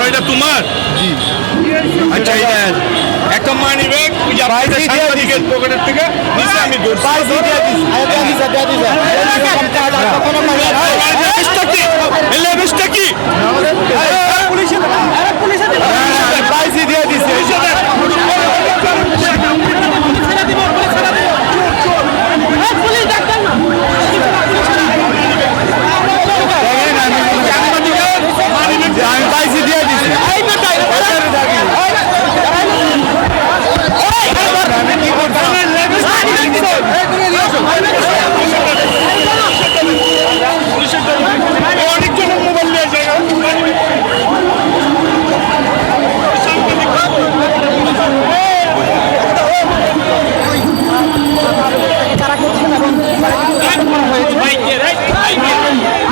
আর এটা তোমার? আচ্ছা, এটা একটা মানি ব্যাগ সাংবাদিকের পকেটের থেকে নিচে আমি লেবেসটা কি? পাইছি দিয়ে দিছে। আমি পাইছি দিয়ে দিছি। অনেকজনের মোবাইল নিয়ে যায়।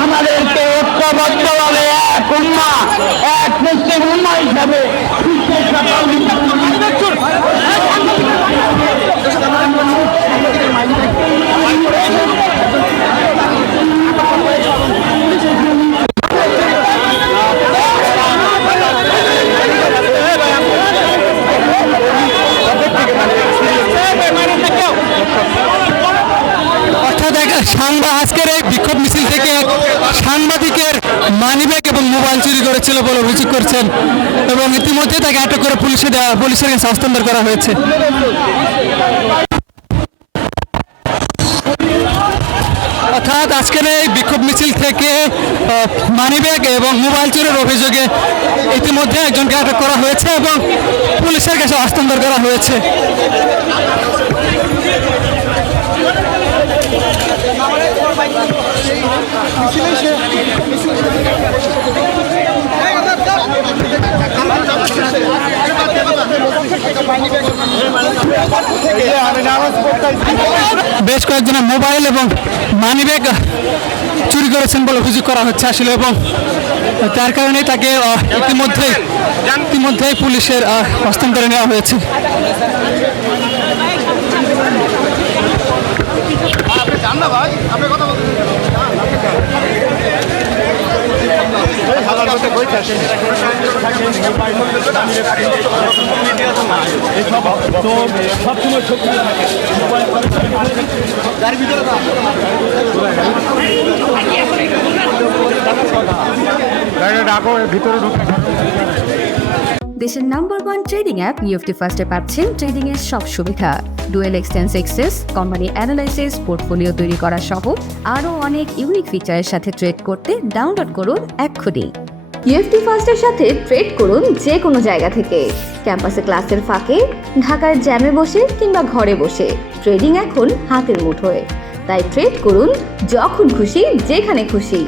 আমাদেরকে ঐক্যবদ্ধভাবে এক উম্মা, এক মুসলিম উম্মা হিসাবে আজকের এই বিক্ষোভ মিছিল থেকে সাংবাদিকের মানিব্যাগ এবং মোবাইল চুরি করেছিল বলে অভিযোগ করছেন এবং ইতিমধ্যে তাকে আটক করে পুলিশের কাছে হস্তান্তর করা হয়েছে। অর্থাৎ আজকের এই বিক্ষোভ মিছিল থেকে মানিব্যাগ এবং মোবাইল চুরির অভিযোগে ইতিমধ্যে একজনকে আটক করা হয়েছে এবং পুলিশের কাছে হস্তান্তর করা হয়েছে। বেশ কয়েকজনের মোবাইল এবং মানিব্যাগ চুরি করেছেন বলে অভিযোগ করা হচ্ছে আসলে এবং তার কারণে তাকে ইতিমধ্যেই পুলিশের হস্তান্তরে নেওয়া হয়েছে। দেশের নাম্বার 1 ট্রেডিং অ্যাপ নিফটি ফার্স্টে পাচ্ছেন ট্রেডিং এর সব সুবিধা, dual এক্সটেন্স access, company analysis, portfolio তৈরি করা সহ আরও অনেক ইউনিক ফিচারের সাথে ট্রেড করতে ডাউনলোড করুন এক্ষুনি। নিফটি ফার্স্টের সাথে ট্রেড করুন যে কোনো জায়গা থেকে, ক্যাম্পাসে ক্লাসের ফাঁকে, ঢাকার জ্যামে বসে কিংবা ঘরে বসে। ট্রেডিং এখন হাতের মুঠোয়, তাই ট্রেড করুন যখন খুশি যেখানে খুশি।